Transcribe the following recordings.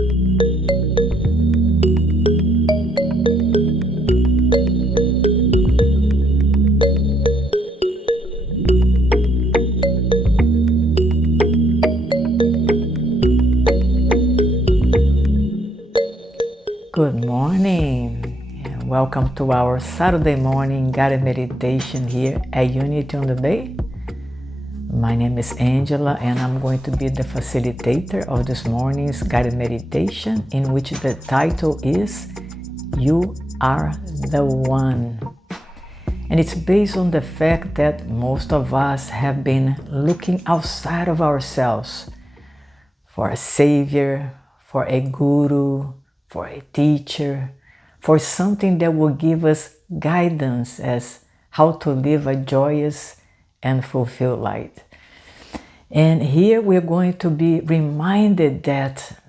Good morning, and welcome to our Saturday morning guided meditation here at Unity on the Bay. My name is Angela, and I'm going to be the facilitator of this morning's guided meditation, in which the title is You Are the One. And it's based on the fact that most of us have been looking outside of ourselves for a savior, for a guru, for a teacher, for something that will give us guidance as how to live a joyous and fulfilled life. And here we're going to be reminded that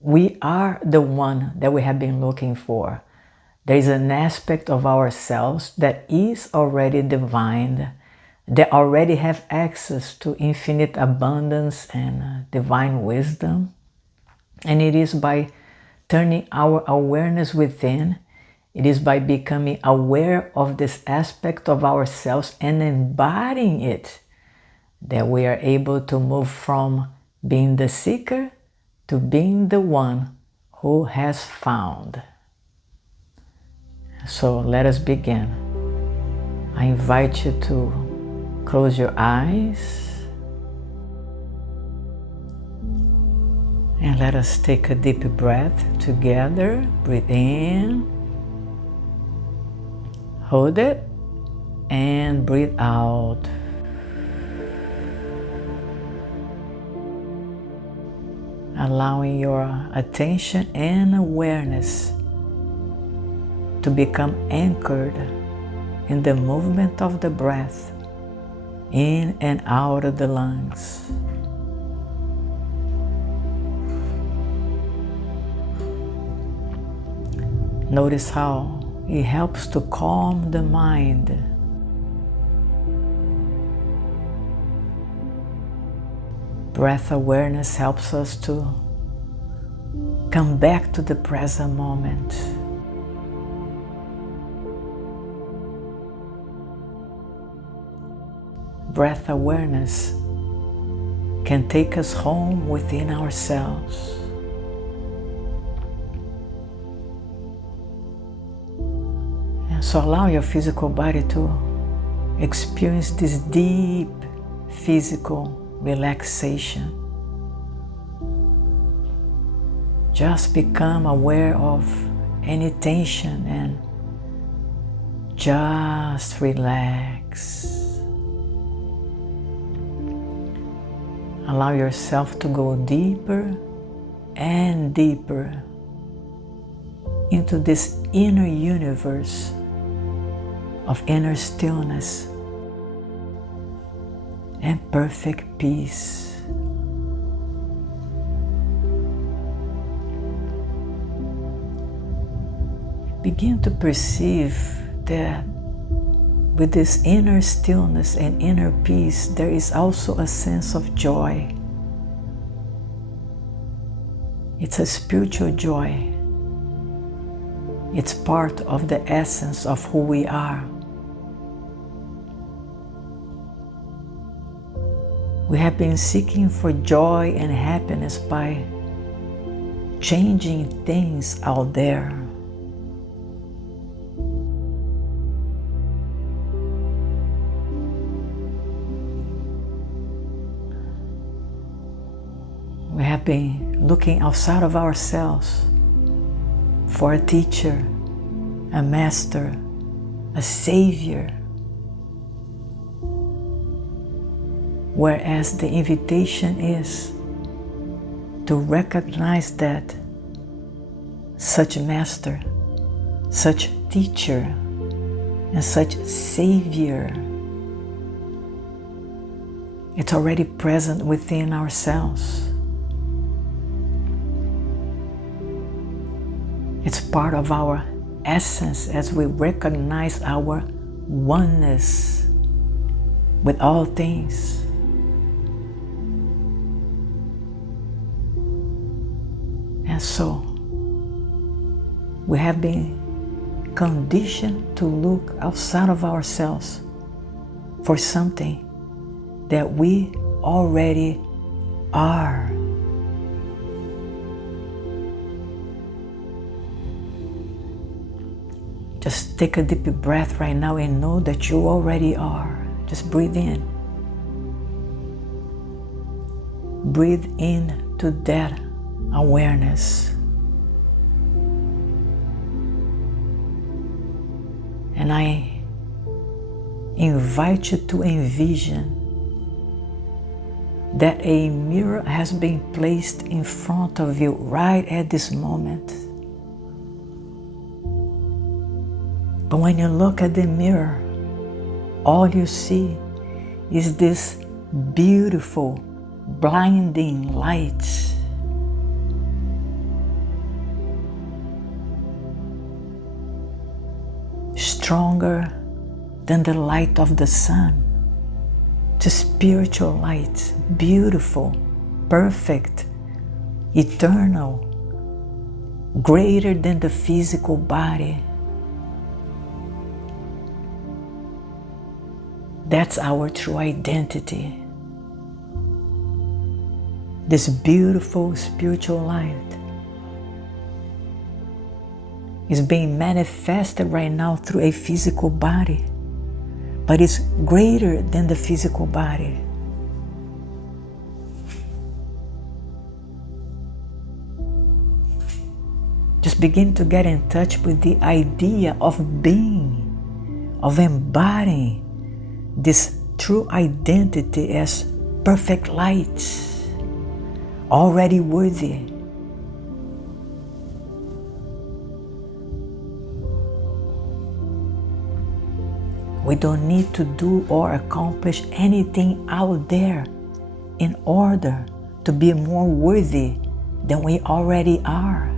we are the one that we have been looking for. There is an aspect of ourselves that is already divine, that already have access to infinite abundance and divine wisdom. And it is by turning our awareness within, it is by becoming aware of this aspect of ourselves and embodying it, that we are able to move from being the seeker to being the one who has found. So let us begin. I invite you to close your eyes and let us take a deep breath together. Breathe in, hold it, and breathe out. Allowing your attention and awareness to become anchored in the movement of the breath in and out of the lungs. Notice how it helps to calm the mind. Breath awareness helps us to come back to the present moment. Breath awareness can take us home within ourselves. And so allow your physical body to experience this deep physical relaxation. Just become aware of any tension and just relax. Allow yourself to go deeper and deeper into this inner universe of inner stillness and perfect peace. Begin to perceive that with this inner stillness and inner peace, there is also a sense of joy. It's a spiritual joy. It's part of the essence of who we are. We have been seeking for joy and happiness by changing things out there. We have been looking outside of ourselves for a teacher, a master, a savior. Whereas the invitation is to recognize that such master, such teacher, and such savior, it's already present within ourselves. It's part of our essence as we recognize our oneness with all things. And so, we have been conditioned to look outside of ourselves for something that we already are. Just take a deep breath right now and know that you already are. Just breathe in. Breathe in to that awareness. And I invite you to envision that a mirror has been placed in front of you right at this moment. But when you look at the mirror, all you see is this beautiful, blinding light. Stronger than the light of the sun. The spiritual light, beautiful, perfect, eternal, greater than the physical body. That's our true identity. This beautiful spiritual light is being manifested right now through a physical body, but it's greater than the physical body. Just begin to get in touch with the idea of being, of embodying this true identity as perfect light, already worthy. We don't need to do or accomplish anything out there in order to be more worthy than we already are.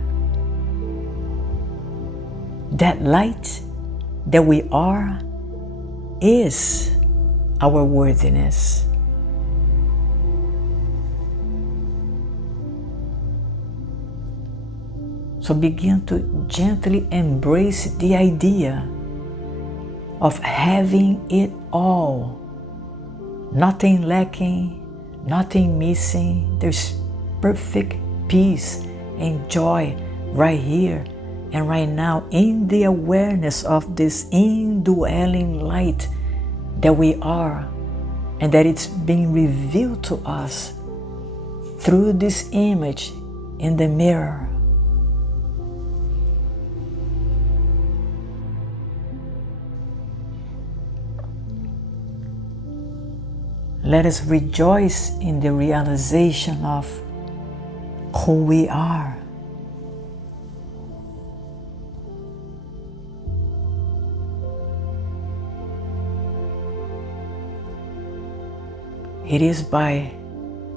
That light that we are is our worthiness. So begin to gently embrace the idea of having it all. Nothing lacking, nothing missing. There's perfect peace and joy right here and right now in the awareness of this indwelling light that we are, and that it's being revealed to us through this image in the mirror. Let us rejoice in the realization of who we are. It is by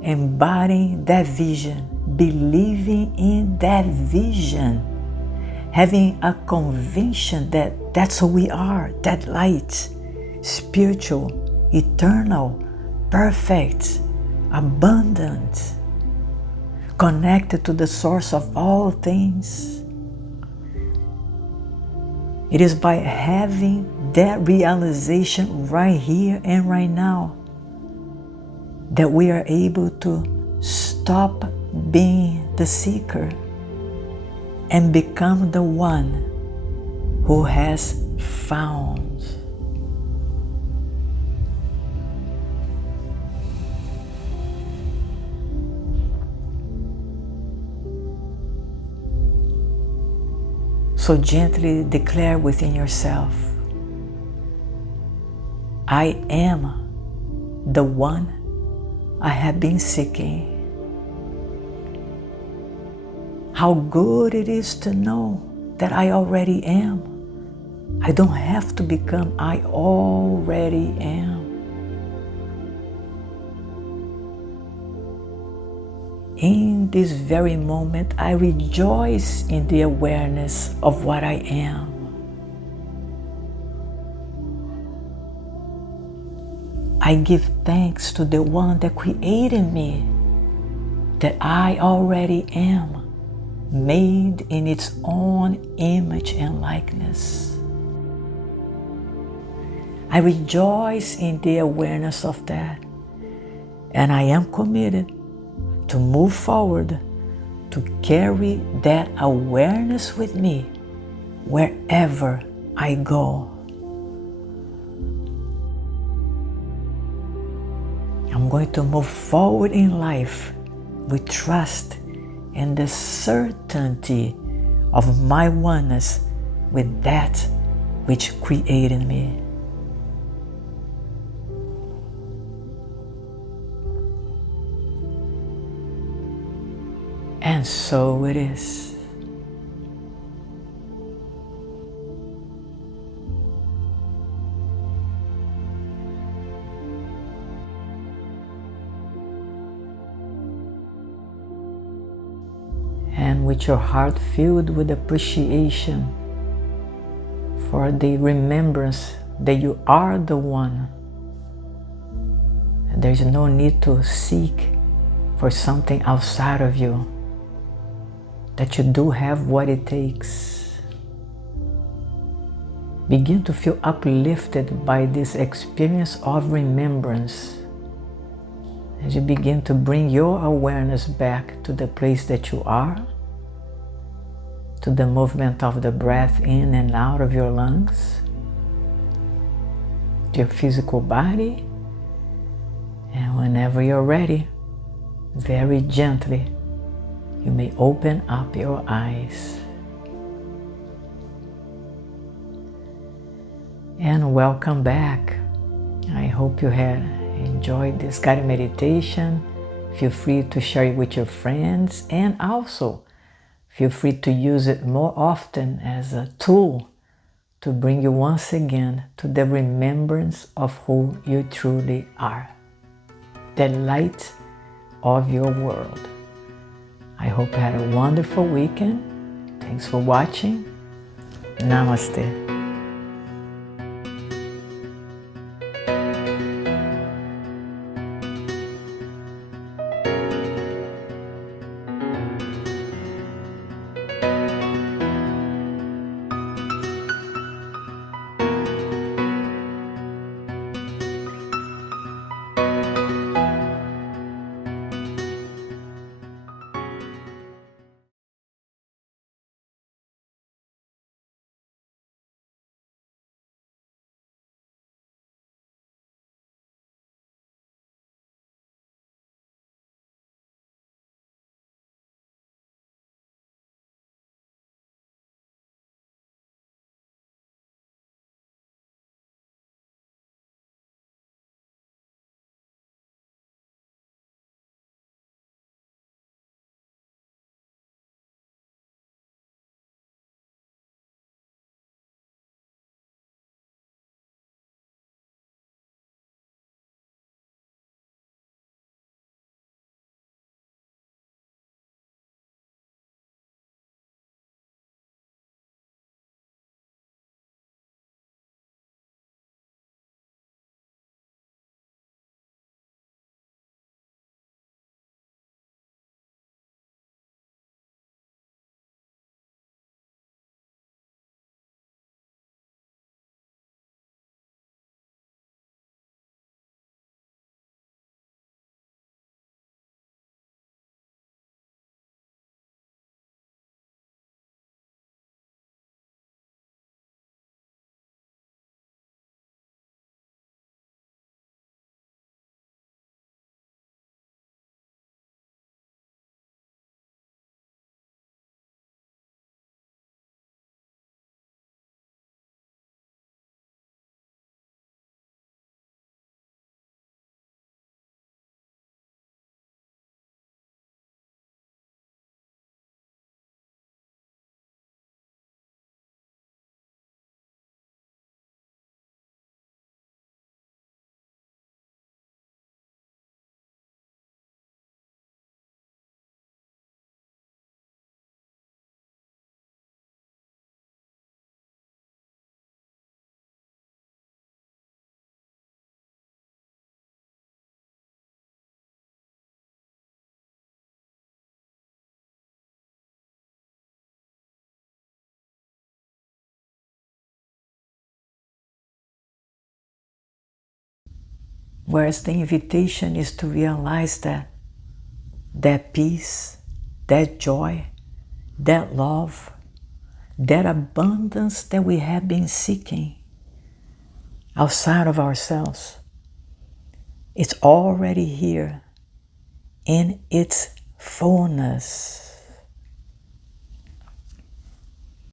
embodying that vision, believing in that vision, having a conviction that that's who we are, that light, spiritual, eternal, perfect, abundant, connected to the source of all things. It is by having that realization right here and right now that we are able to stop being the seeker and become the one who has found. So gently declare within yourself, I am the one I have been seeking. How good it is to know that I already am. I don't have to become, I already am. In this very moment, I rejoice in the awareness of what I am. I give thanks to the one that created me, that I already am made in its own image and likeness. I rejoice in the awareness of that, and I am committed to move forward to carry that awareness with me wherever I go. I'm going to move forward in life with trust and the certainty of my oneness with that which created me. And so it is. And with your heart filled with appreciation for the remembrance that you are the one, there is no need to seek for something outside of you, that you do have what it takes. Begin to feel uplifted by this experience of remembrance as you begin to bring your awareness back to the place that you are, to the movement of the breath in and out of your lungs, to your physical body. And whenever you're ready, very gently, you may open up your eyes. And welcome back. I hope you had enjoyed this guided meditation. Feel free to share it with your friends, and also feel free to use it more often as a tool to bring you once again to the remembrance of who you truly are, the light of your world. I hope you had a wonderful weekend. Thanks for watching. Namaste. Whereas the invitation is to realize that peace, that joy, that love, that abundance that we have been seeking outside of ourselves, it's already here in its fullness.